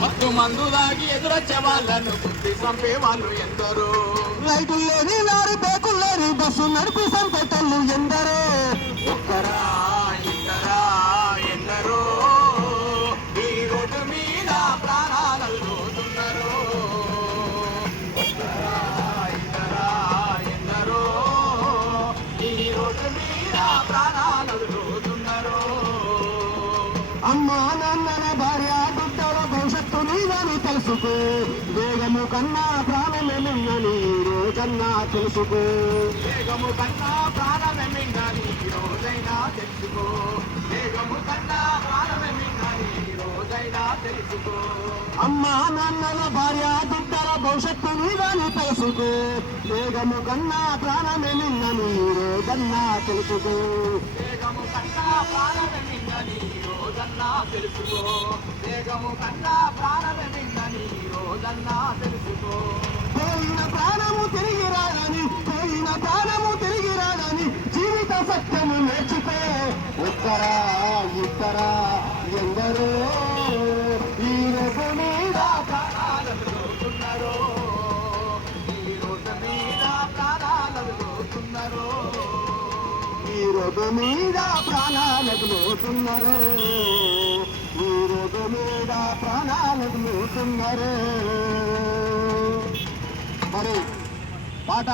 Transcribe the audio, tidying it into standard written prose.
మత్తు మందు దాగి ఎదురొచ్చే వాళ్ళను గుర్తి చంపే వాళ్ళు ఎందరో. లైటుల్లేని లారీ బేకుల్లేని బస్సు నడిపి సంపెట్టలు ఎందరో. ఒక్కరా ఇద్దరా ఎందరో ఈ రోడ్డు మీద ప్రాణాలు పోతున్నారు. ఒక్కరా ఇద్దరా ఎందరో ఈ రోడ్డు మీద ప్రాణాలు పోతున్నారు. అమ్మా నాన్నల భార్య బిడ్డల భవిష్యత్తు నీదని తెలుసుకో. వేగము కన్నా ప్రాణమే మిన్నని రోజన్నా తెలుసుకో. వేగము కన్నా ప్రాణమే మిన్నని రోజైనా తెలుసుకో. వేగము కన్నా ప్రాణమే మిన్నని రోజైనా తెలుసుకో. అమ్మా నాన్నల భార్య బిడ్డల భవిష్యత్తు నీదని తెలుసుకో. వేగము కన్నా ప్రాణమే మిన్నని రోజన్నా తెలుసుకో. వేగము కన్నా ప్రాణమే మిన్నని రోజన్నా తెలుసుకో. వేగము కన్నా ప్రాణమే మిన్నని రోజన్నా తెలుసుకో. పోయిన ప్రాణము తిరిగి రాదని, పోయిన ప్రాణము తిరిగి రాదని జీవిత సత్యము నేర్చుకో. ఒక్కరా ఇద్దరా ఎందరో ఈ రోడ్డు మీద ప్రాణాలను పోతున్నారు. ఈ రోడ్డు మీద ప్రాణాలను పోతున్నారు. ఈ రోడ్డు మీద ప్రాణాలకు పోతున్నారు. ఈ రోడ్డు మీద ప్రాణాలకు పోతున్నారు. మరి పాట